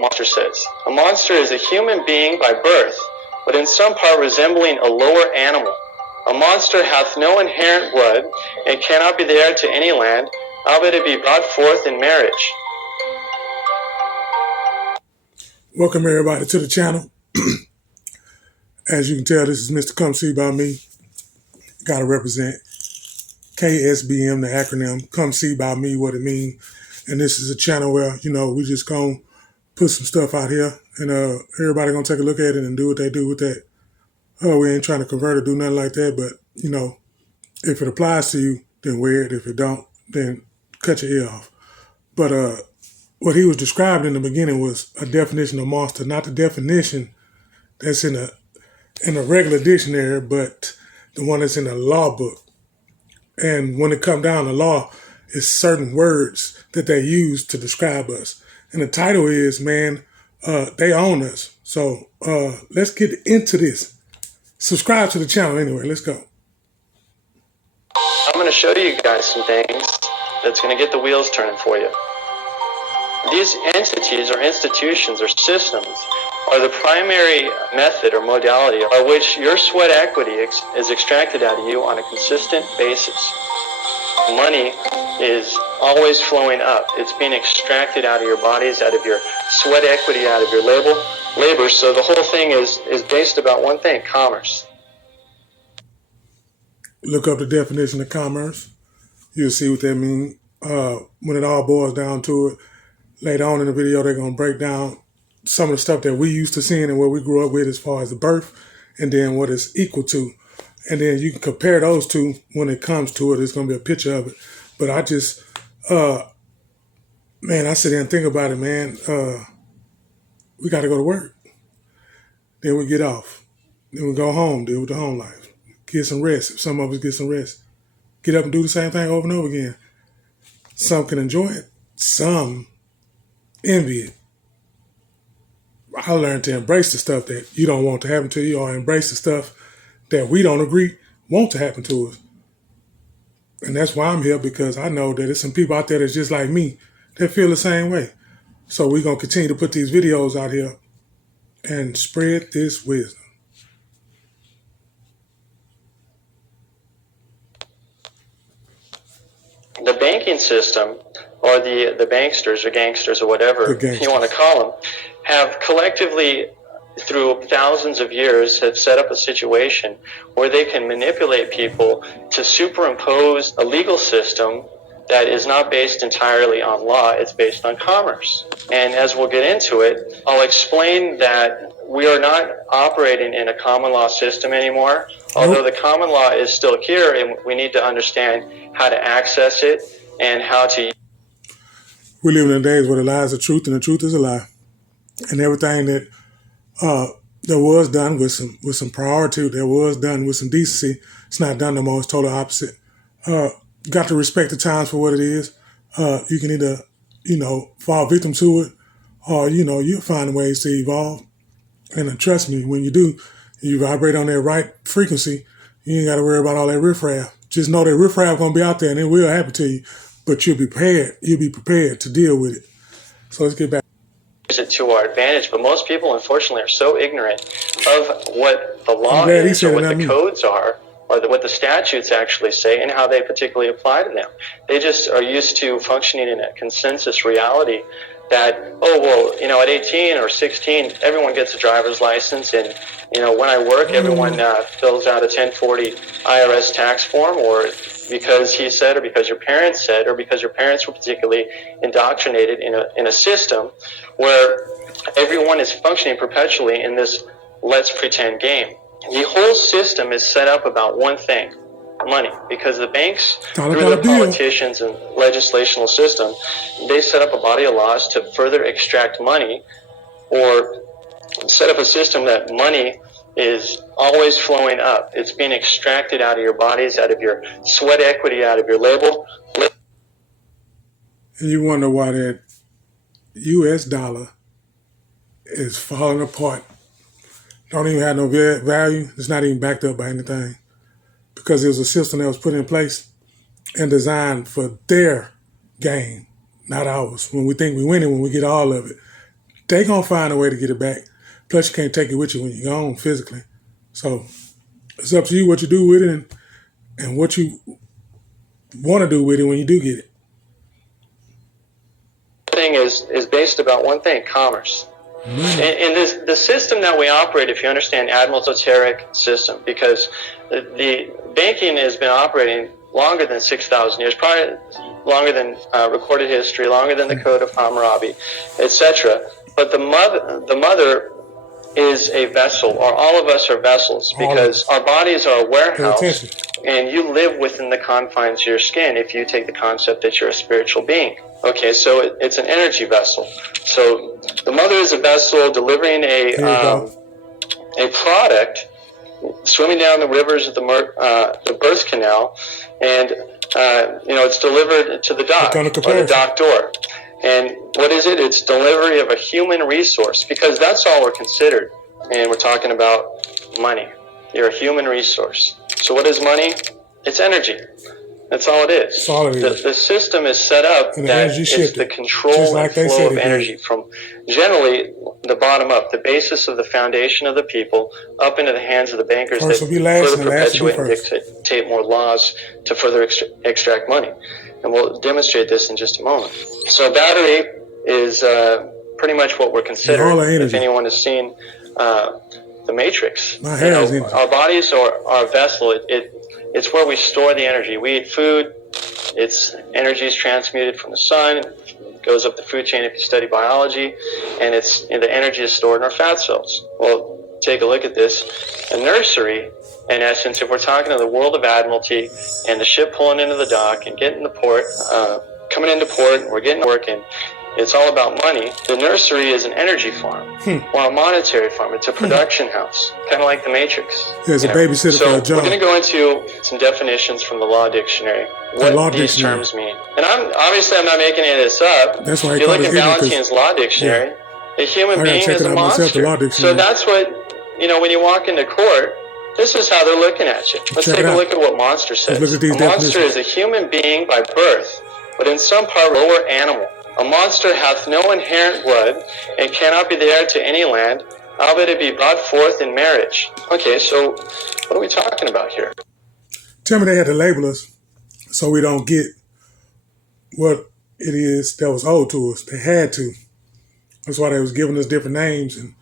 monster says. A monster is a human being by birth, but in some part resembling a lower animal. A monster hath no inherent blood, and cannot be the heir to any land, albeit it be brought forth in marriage. Welcome everybody to the channel. As you can tell, this is Mr. Come See By Me. Gotta represent KSBM, the acronym, Come See By Me, what it means. And this is a channel where, we just gonna put some stuff out here and everybody gonna take a look at it and do what they do with that. We ain't trying to convert or do nothing like that, but if it applies to you, then wear it. If it don't, then cut your ear off. But what he was describing in the beginning was a definition of monster, not the definition that's in a regular dictionary, but the one that's in a law book. And when it comes down to law, it's certain words that they use to describe us. And the title is, they own us. So let's get into this. Subscribe to the channel anyway. Let's go. I'm going to show you guys some things that's going to get the wheels turning for you. These entities or institutions or systems are the primary method or modality by which your sweat equity is extracted out of you on a consistent basis. Money is always flowing up. It's being extracted out of your bodies, out of your sweat equity, out of your labor. So the whole thing is based about one thing: commerce. Look up the definition of commerce. You'll see what that means. When it all boils down to it, later on in the video, they're going to break down some of the stuff that we used to seeing and what we grew up with as far as the birth, and then what it's equal to. And then you can compare those two when it comes to it. It's going to be a picture of it. But I just, I sit there and think about it, man. We got to go to work. Then we get off. Then we go home, deal with the home life. Get some rest. If some of us get some rest. Get up and do the same thing over and over again. Some can enjoy it. Some envy it. I learned to embrace the stuff that you don't want to happen to you, or embrace the stuff that we don't agree want to happen to us. And that's why I'm here, because I know that there's some people out there that's just like me that feel the same way. So we're going to continue to put these videos out here and spread this wisdom. The banking system, or the banksters or gangsters or whatever you want to call them, have collectively, through thousands of years, have set up a situation where they can manipulate people to superimpose a legal system that is not based entirely on law. It's based on commerce. And as we'll get into it, I'll explain that we are not operating in a common law system anymore, although the common law is still here, and we need to understand how to access it and how to. We live in days where the lie is the truth and the truth is a lie. And everything that was done with some priority, that was done with some decency, it's not done no more. It's total opposite. Got to respect the times for what it is. You can either, fall victim to it, or, you'll find ways to evolve. And trust me, when you do, you vibrate on that right frequency, you ain't got to worry about all that riffraff. Just know that riffraff going to be out there, and it will happen to you, but you'll be prepared. You'll be prepared to deal with it. So let's get back. Use it to our advantage, but most people, unfortunately, are so ignorant of what the law is, or what the codes are, or what the statutes actually say, and how they particularly apply to them. They just are used to functioning in a consensus reality that, at 18 or 16, everyone gets a driver's license, and, when I work, everyone fills out a 1040 IRS tax form, or because he said, or because your parents said, or because your parents were particularly indoctrinated in a system where everyone is functioning perpetually in this let's pretend game. The whole system is set up about one thing: money. Because the banks, through their politicians and legislational system, they set up a body of laws to further extract money, or set up a system that money is always flowing up. It's being extracted out of your bodies, out of your sweat equity, out of your labor. And you wonder why that U.S. dollar is falling apart. Don't even have no value. It's not even backed up by anything. Because it was a system that was put in place and designed for their gain, not ours. When we think we win it, when we get all of it, they gonna find a way to get it back. Plus, you can't take it with you when you're gone physically. So it's up to you what you do with it and what you want to do with it when you do get it. Thing is based about one thing: commerce. And the system that we operate, if you understand esoteric system, because the banking has been operating longer than 6,000 years, probably longer than recorded history, longer than the Code of Hammurabi, etc. But the mother is a vessel, or all of us are vessels, because our bodies are a warehouse, and you live within the confines of your skin if you take the concept that you're a spiritual being. Okay, so it's an energy vessel. So the mother is a vessel delivering a product, swimming down the rivers of the birth canal, and it's delivered to the dock, or the dock door. And what is it? It's delivery of a human resource, because that's all we're considered. And we're talking about money. You're a human resource. So what is money? It's energy. That's all it is. That's all it is. The system is set up that it's the control and flow of energy from generally the bottom up, the basis of the foundation of the people, up into the hands of the bankers that further perpetuate and dictate more laws to further extract money. And we'll demonstrate this in just a moment. So battery is pretty much what we're considering. If anyone has seen The Matrix, our bodies are our vessel. It's where we store the energy. We eat food. Its energy is transmuted from the sun, goes up the food chain if you study biology, and the energy is stored in our fat cells. Well, take a look at this. A nursery, in essence, if we're talking to the world of Admiralty and the ship pulling into the dock and getting the port, coming into port, and we're getting working, it's all about money. The nursery is an energy farm or a monetary farm. It's a production house, kind of like The Matrix. There's a babysitter for a job. We're going to go into some definitions from the Law Dictionary, what these terms mean. And I'm not making any of this up. That's why if you look at Valentin's Law Dictionary, a human being is a monster. So that's what, when you walk into court, this is how they're looking at you. Let's take a look at what monster says. A monster is a human being by birth, but in some part lower animal. A monster hath no inherent blood, and cannot be the heir to any land, albeit it be brought forth in marriage. Okay, so what are we talking about here? Tell me they had to label us so we don't get what it is that was owed to us. They had to. That's why they was giving us different names, and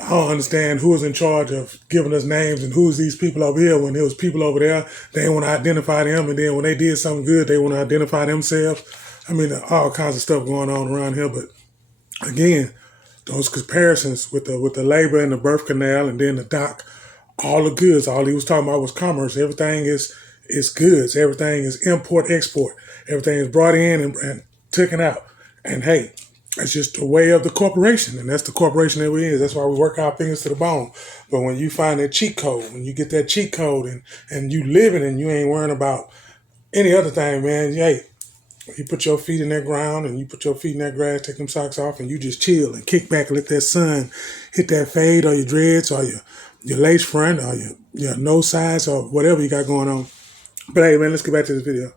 I don't understand who was in charge of giving us names and who's these people over here. When there was people over there, they want to identify them, and then when they did something good, they want to identify themselves. I mean, all kinds of stuff going on around here. But again, those comparisons with the labor and the birth canal and then the dock, all the goods, all he was talking about was commerce. Everything is goods. Everything is import, export. Everything is brought in and taken out. And hey, it's just the way of the corporation. And that's the corporation that we is. That's why we work our fingers to the bone. But when you find that cheat code, when you get that cheat code and you live it and you ain't worrying about any other thing, man, hey, you put your feet in that ground and you put your feet in that grass, take them socks off, and you just chill and kick back and let that sun hit that fade or your dreads or your lace front or your nose size or whatever you got going on. But hey, man, let's get back to this video.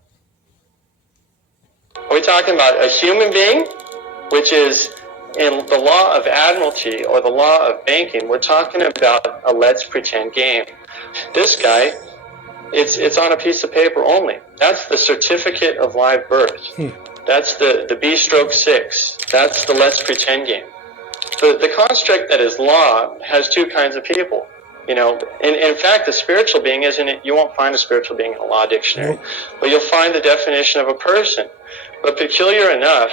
Are we talking about a human being, which is in the law of Admiralty or the law of banking? We're talking about a let's pretend game. This guy, it's on a piece of paper only. That's the certificate of live birth. That's the B-stroke 6. That's the let's pretend game. The construct that is law has two kinds of people. In fact, the spiritual being you won't find a spiritual being in a law dictionary, but you'll find the definition of a person. But peculiar enough,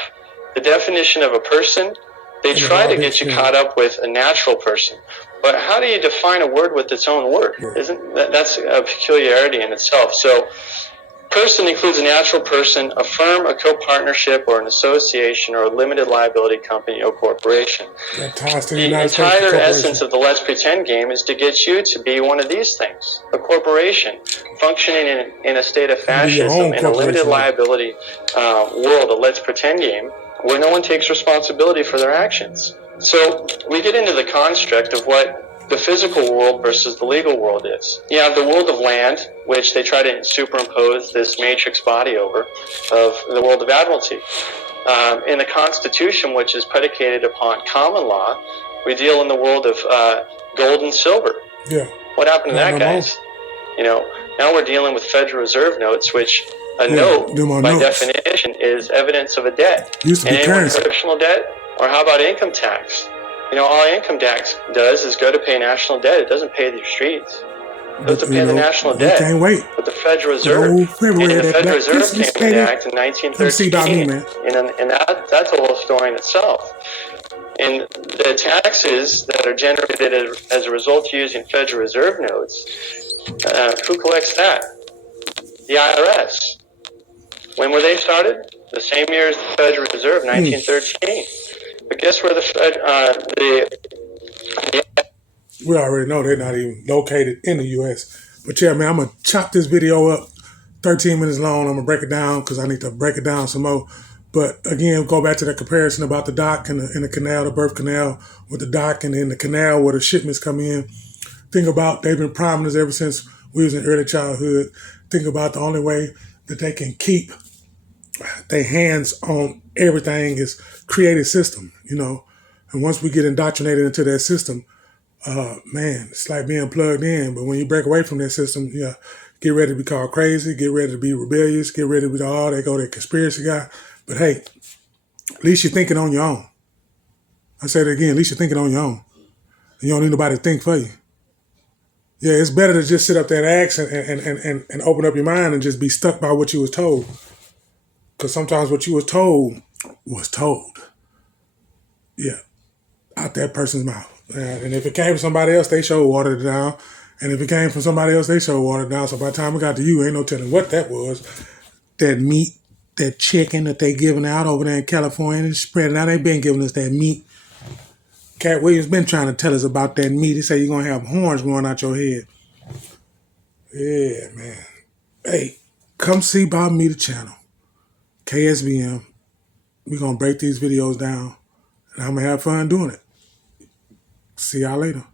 the definition of a person, they try to get you caught up with a natural person. But how do you define a word with its own word? That's a peculiarity in itself. So person includes a natural person, a firm, a co-partnership, or an association, or a limited liability company or corporation. The entire essence of the Let's Pretend game is to get you to be one of these things. A corporation functioning in a state of fascism, in a limited liability world, a Let's Pretend game, where no one takes responsibility for their actions. So we get into the construct of what the physical world versus the legal world is. You have the world of land, which they try to superimpose this matrix body over, of the world of Admiralty. In the Constitution, which is predicated upon common law, we deal in the world of gold and silver. Yeah. What happened to that, guys? You know, now we're dealing with Federal Reserve notes, which a note, by definition, is evidence of a debt. Used to be currency. Personal debt, or how about income tax? You know, all income tax does is go to pay national debt. It doesn't pay the streets. It doesn't pay the national debt. Can't wait. But the Federal Reserve, and the Federal Reserve came into the act in 1913, and that's a whole story in itself. And the taxes that are generated as a result of using Federal Reserve notes, who collects that? The IRS. When were they started? The same year as the Federal Reserve, 1913. But guess where we already know they're not even located in the U.S. But yeah, man, I'm going to chop this video up, 13 minutes long. I'm going to break it down because I need to break it down some more. But again, go back to that comparison about the dock and the canal, the birth canal with the dock and then the canal where the shipments come in. Think about, they've been priming us ever since we was in early childhood. Think about the only way that they can keep their hands on everything is create a system, you know. And once we get indoctrinated into that system, man, it's like being plugged in. But when you break away from that system, yeah, get ready to be called crazy, get ready to be rebellious, get ready to be they go that conspiracy guy. But hey, at least you're thinking on your own. I say it again, at least you're thinking on your own. And you don't need nobody to think for you. Yeah, it's better to just sit up there and ask and open up your mind and just be stuck by what you was told. Because sometimes what you was told, yeah, out that person's mouth. And if it came from somebody else, they sure watered it down. And if it came from somebody else, they sure watered it down. So by the time it got to you, ain't no telling what that was. That meat, that chicken that they giving out over there in California, and spreading out, they been giving us that meat. Cat Williams been trying to tell us about that meat. He said you're going to have horns growing out your head. Yeah, man. Hey, come see Bob Meter channel. KSBM. We're going to break these videos down. And I'm going to have fun doing it. See y'all later.